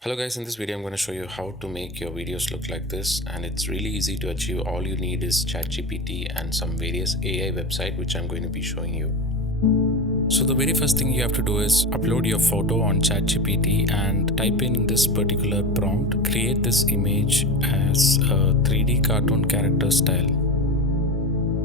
Hello guys, in this video I'm going to show you how to make your videos look like this, and it's really easy to achieve. All you need is ChatGPT and some various AI website which I'm going to be showing you. So the very first thing you have to do is upload your photo on ChatGPT and type in this particular prompt. Create this image as a 3D cartoon character style.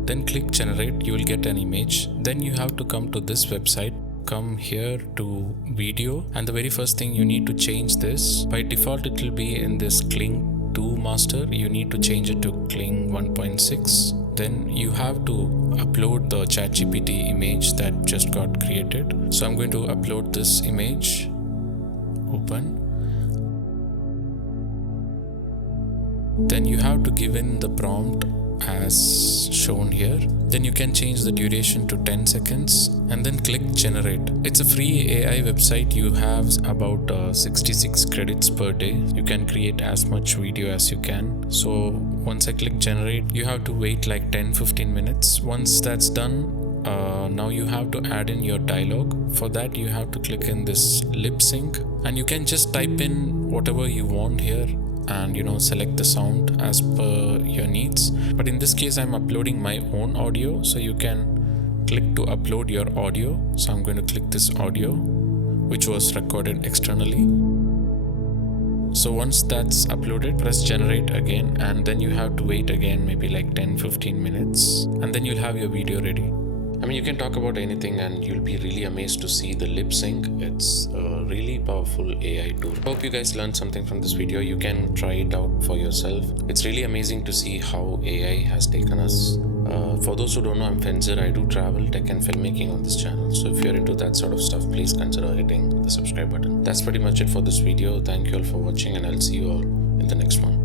Then click generate, you will get an image. Then you have to come to this website. Come here to video, and the very first thing you need to change this. By default it will be in this Kling 2 master. You need to change it to Kling 1.6. Then you have to upload the ChatGPT image that just got created. So I'm going to upload this image. Open. Then you have to give in the prompt as shown here. Then you can change the duration to 10 seconds and then click generate. It's a free AI website. You have about 66 credits per day. You can create as much video as you can. So once I click generate, you have to wait like 10-15 minutes. Once that's done, now you have to add in your dialogue. For that you have to click in this lip sync, and you can just type in whatever you want here and select the sound as per your needs. But in this case I'm uploading my own audio, so you can click to upload your audio. So I'm going to click this audio which was recorded externally. So once that's uploaded, press generate again, and then you have to wait again maybe like 10-15 minutes, and then you'll have your video ready. I mean, you can talk about anything and you'll be really amazed to see the lip sync. It's a really powerful AI tool. Hope you guys learned something from this video. You can try it out for yourself. It's really amazing to see how AI has taken us. For those who don't know, I'm Fenzer. I do travel, tech and filmmaking on this channel. So if you're into that sort of stuff, please consider hitting the subscribe button. That's pretty much it for this video. Thank you all for watching, and I'll see you all in the next one.